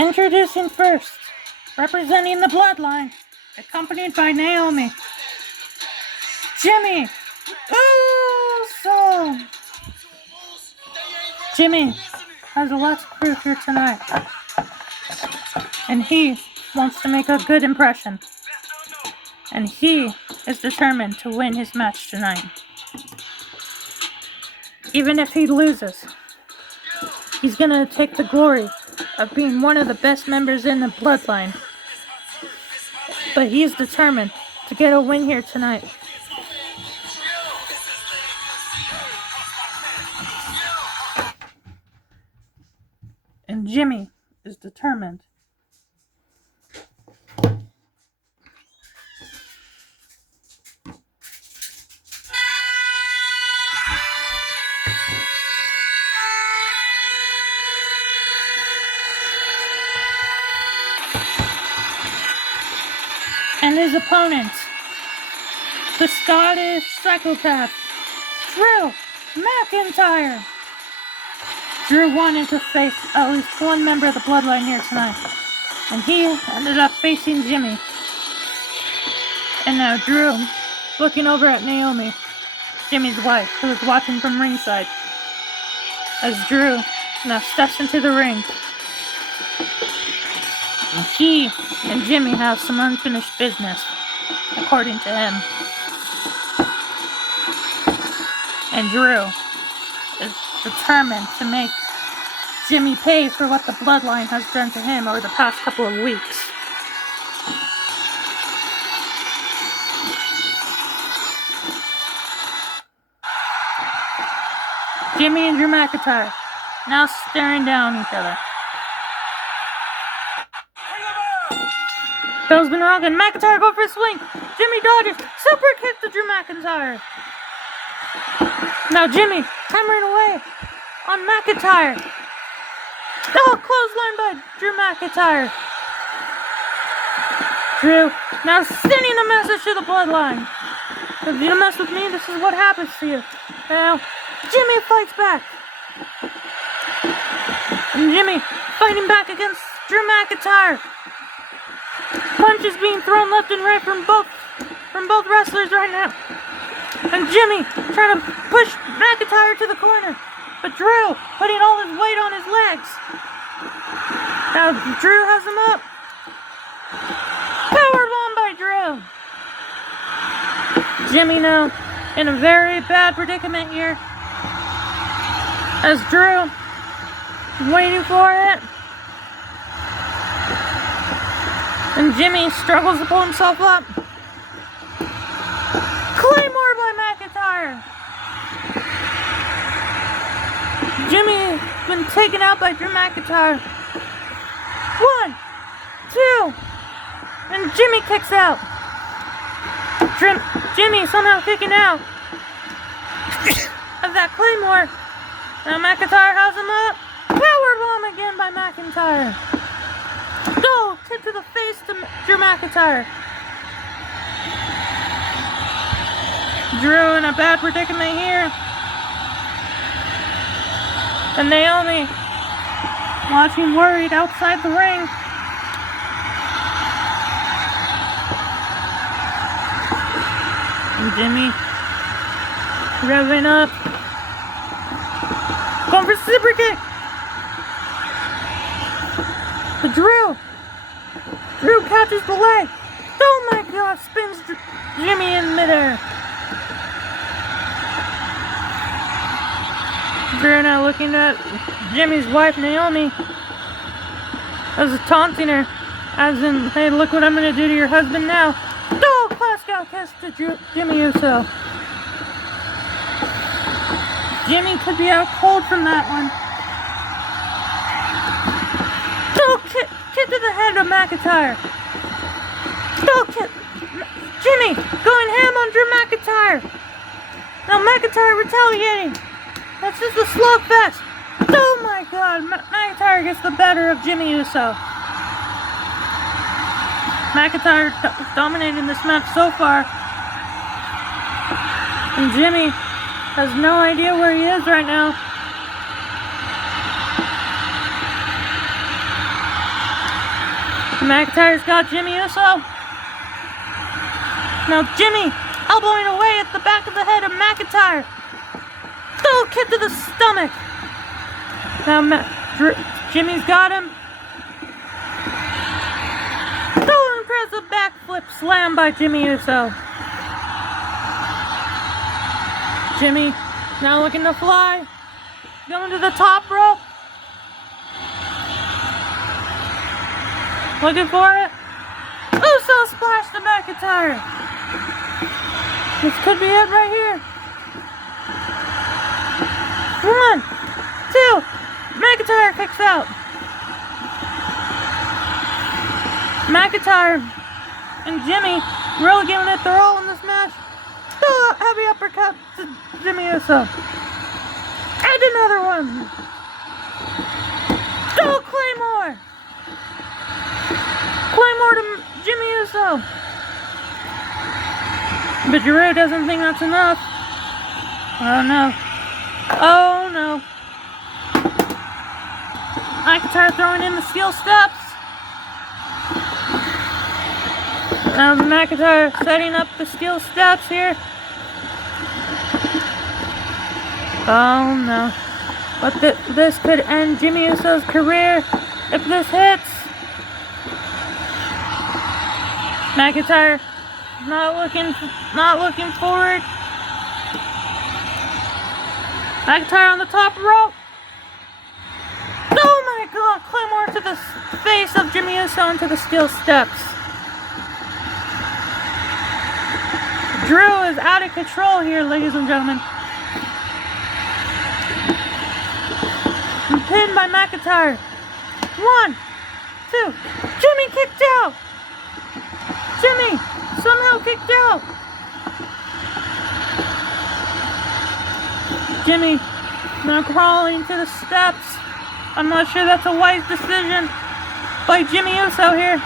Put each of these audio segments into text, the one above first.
Introducing first, representing the bloodline, accompanied by Naomi, Jimmy Uso. Jimmy has a lot to prove here tonight, and he wants to make a good impression, and he is determined to win his match tonight. Even if he loses, he's gonna take the glory of being one of the best members in the bloodline. But he's determined to get a win here tonight. And Jimmy is determined. And his opponent, the Scottish psychopath, Drew McIntyre. Drew wanted to face at least one member of the bloodline here tonight, and he ended up facing Jimmy. And now Drew, looking over at Naomi, Jimmy's wife, who is watching from ringside, as Drew now steps into the ring. And he and Jimmy have some unfinished business, according to him. And Drew is determined to make Jimmy pay for what the bloodline has done to him over the past couple of weeks. Jimmy and Drew McIntyre now staring down each other. Bell's been rocking. McIntyre go for a swing. Jimmy dodges. Super kick to Drew McIntyre. Now Jimmy hammering away on McIntyre. Oh, clothesline by Drew McIntyre. Drew now sending a message to the bloodline. If you mess with me, this is what happens to you. Now Jimmy fights back. And Jimmy fighting back against Drew McIntyre. Punches being thrown left and right from both wrestlers right now. And Jimmy trying to push McIntyre to the corner. But Drew putting all his weight on his legs. Now Drew has him up. Powerbomb by Drew. Jimmy now in a very bad predicament here. As Drew is waiting for it. And Jimmy struggles to pull himself up. Claymore by McIntyre. Jimmy has been taken out by Drew McIntyre. 1, 2, and Jimmy kicks out. Jimmy somehow kicking out of that Claymore. Now McIntyre has him up. Powerbomb again by McIntyre. Oh, tip to the face to Drew McIntyre. Drew in a bad predicament here. And Naomi watching worried outside the ring. And Jimmy revving up. Going for super kick. But Drew catches the leg. Oh my God, spins Jimmy in midair. Drew now looking at Jimmy's wife, Naomi, as taunting her, as in, hey, look what I'm going to do to your husband now. Oh, class out kiss to Jimmy Uso. Jimmy could be out cold from that one. Oh, kick to the head of McIntyre. Oh, kick. Jimmy going ham on Drew McIntyre. Now McIntyre retaliating. That's just a slugfest. Oh my God, McIntyre gets the better of Jimmy Uso. McIntyre dominating this match so far. And Jimmy has no idea where he is right now. McIntyre's got Jimmy Uso. Now Jimmy elbowing away at the back of the head of McIntyre. Double kick to the stomach. Now Jimmy's got him. Double impressive backflip slam by Jimmy Uso. Jimmy now looking to fly. Going to the top rope. Looking for it. Uso splash to McIntyre. This could be it right here. 1, 2. McIntyre kicks out. McIntyre and Jimmy really giving it their all in this match. Still a heavy uppercut to Jimmy Uso. And another one. Still Claymore. Claymore to Jimmy Uso. But Drew doesn't think that's enough. Oh no. Oh no. McIntyre throwing in the steel steps. Now McIntyre setting up the steel steps here. Oh no. But this could end Jimmy Uso's career if this hits. McIntyre not looking forward. McIntyre on the top rope. Oh my god, Claymore to the face of Jimmy Uso into the steel steps. Drew is out of control here, ladies and gentlemen. And pinned by McIntyre. 1, 2. Jimmy kicked out. Jimmy somehow kicked out. Jimmy now crawling to the steps. I'm not sure that's a wise decision by Jimmy Uso here.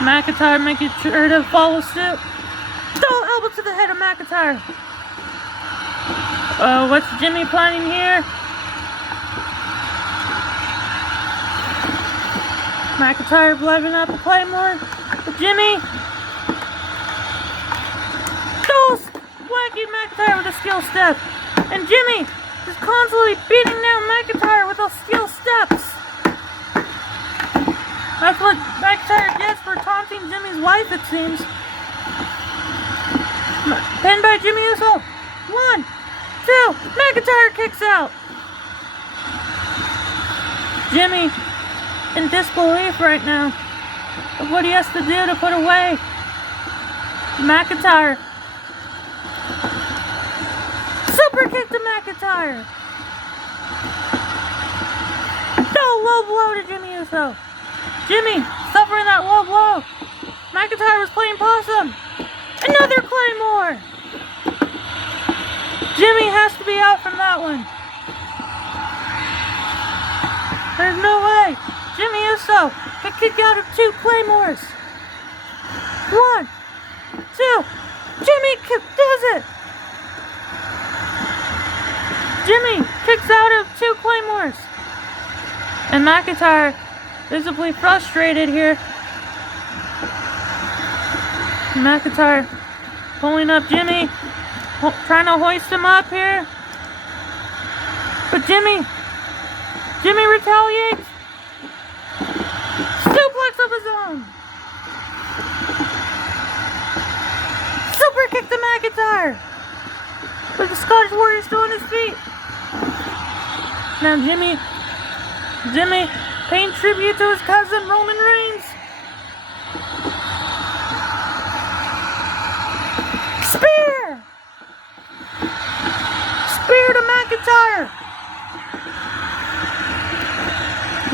McIntyre making sure to follow suit. Double elbow to the head of McIntyre. What's Jimmy planning here? McIntyre bleving up the Claymore. Jimmy. Double whacking McIntyre with a steel step. And Jimmy is constantly beating down McIntyre with those steel steps. That's what McIntyre gets for taunting Jimmy's wife, it seems. Pinned by Jimmy Uso. 1, 2. McIntyre kicks out. Jimmy in disbelief right now of what he has to do to put away McIntyre. Super kick to McIntyre. No, low blow to Jimmy Uso. Jimmy suffering that low blow. McIntyre was playing possum. Another Claymore. Jimmy has to be out from that one. There's no way Jimmy Uso can kick out of 2 Claymores. 1, 2. Jimmy does it. Jimmy kicks out of 2 Claymores. And McIntyre visibly frustrated here. McIntyre pulling up Jimmy, trying to hoist him up here. But Jimmy retaliates. Suplex of his own. Super kick to McIntyre. With the Scottish Warrior still on his feet. Now Jimmy paying tribute to his cousin Roman Reigns. Spear! Spear to McIntyre.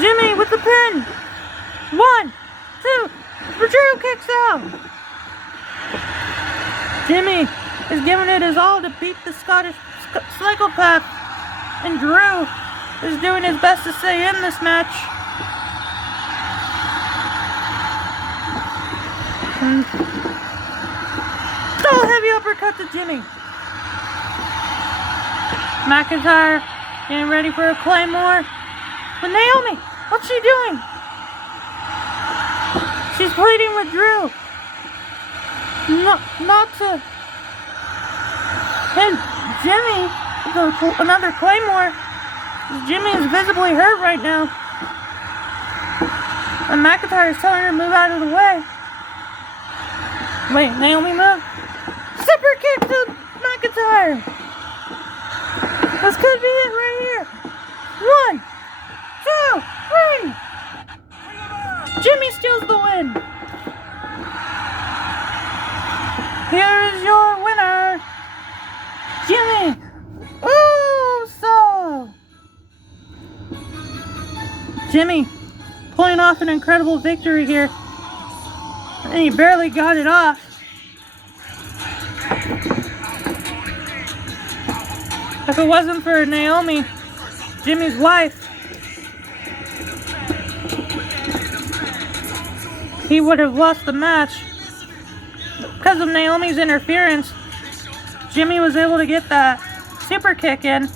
Jimmy with the pin. 1, 2. Drew kicks out. Jimmy is giving it his all to beat the Scottish psychopath. And Drew is doing his best to stay in this match. Still heavy uppercut to Jimmy. McIntyre getting ready for a Claymore. But Naomi, what's she doing? She's pleading with Drew. Not to hit Jimmy with another Claymore. Jimmy is visibly hurt right now. And McIntyre is telling her to move out of the way. Wait, Naomi move. Super kick to McIntyre. This could be it right here. 1, 2, 3. Jimmy steals the win. Here is your winner, Jimmy Uso. Jimmy pulling off an incredible victory here. And he barely got it off. If it wasn't for Naomi, Jimmy's wife, he would have lost the match. Because of Naomi's interference, Jimmy was able to get that super kick in.